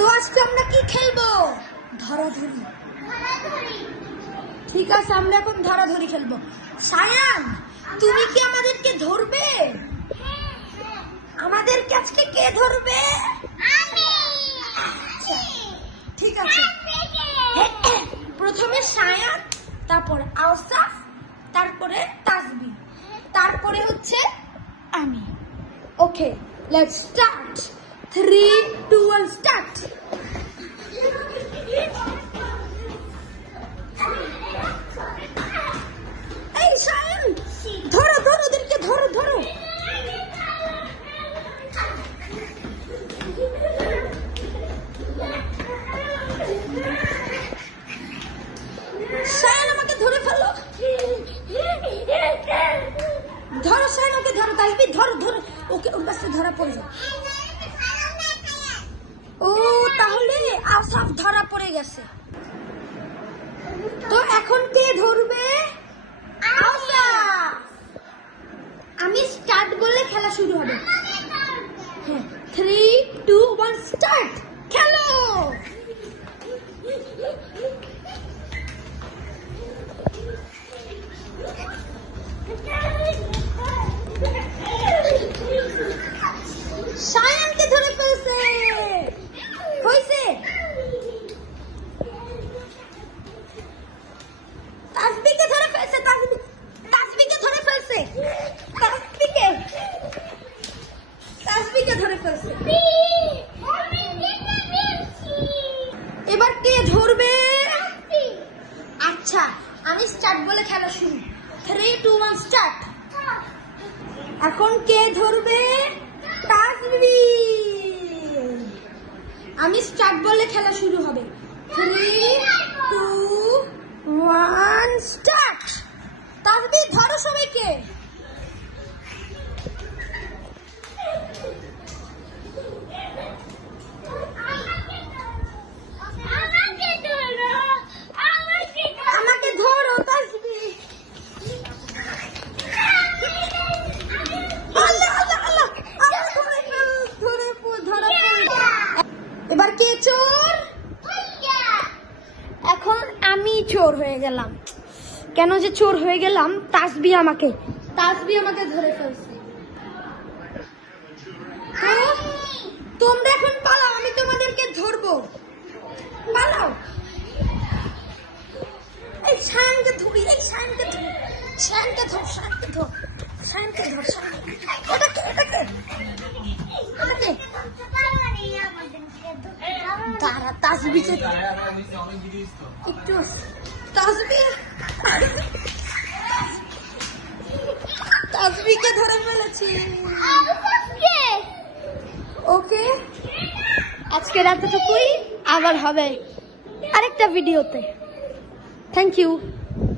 তো আজকে আমরা কি খেলবো? ধরাধরি। ঠিক আছে, আমরা এখন ধরাধরি খেলবো। সায়ান, তুমি কি আমাদেরকে ধরবে? আমাদেরকে আজকে কে ধরবে? ঠিক আছে, প্রথমে সায়ান, তারপরে আওসাফ, তারপরে তাসবি, তারপরে হচ্ছে আমি। ওকে, লেটস স্টার্ট। 3, 2, 1 স্টার্ট। এই সায়ান, ধরো ধরো, ওদেরকে ধরো ধরো। সায়ান আমাকে ধরে ফেলো। ধরো সায়ান, ওকে ধরো। তাসবি ধরো ধরো, ওকে ওর কাছে ধরা পড়ে যাও। ও, তাহলে আওসাফ ধরা পড়ে গেছে। তো এখন কে ধরবে? আওসাফ। আমি স্টার্ট বললে খেলা শুরু হবে। 3, 2, 1 স্টার্ট। খেলো। সায়ানকে ধরে ফেলছে। হইছে। তাসবিকে ধরে ফেলছে। তাসবিকে ধরে ফেলছে। তাসবিকে ধরে ফেলছে। এবার কে ধরবে? আচ্ছা, আমি স্টার্ট বলে খেলা শুরু। 3, 2, 1 স্টার্ট। এখন কে ধরবে? তাসবি। আমি স্টার্ট বলে খেলা শুরু হবে। 3, 2, 1 স্টার্ট। তাসবি ধরো সবাইকে। আমাকে ধরো তাসবি। এবার কে চোর? এখন আমি চোর হয়ে গেলাম। কেন যে চোর হয়ে গেলাম? তাসবি আমাকে ধরে ফেলছে। তোমরা এখন পালাও, আমি তোমাদেরকে ধরবো। পালাও। এই সায়ানকে ধরি, সায়ানকে ধর। দাঁড়া, তাসবিকে একটু। তাসবিকে ধরে ফেলেছি। ওকে, আজকের এতটুকুই। আবার হবে আরেকটা ভিডিওতে। Thank you.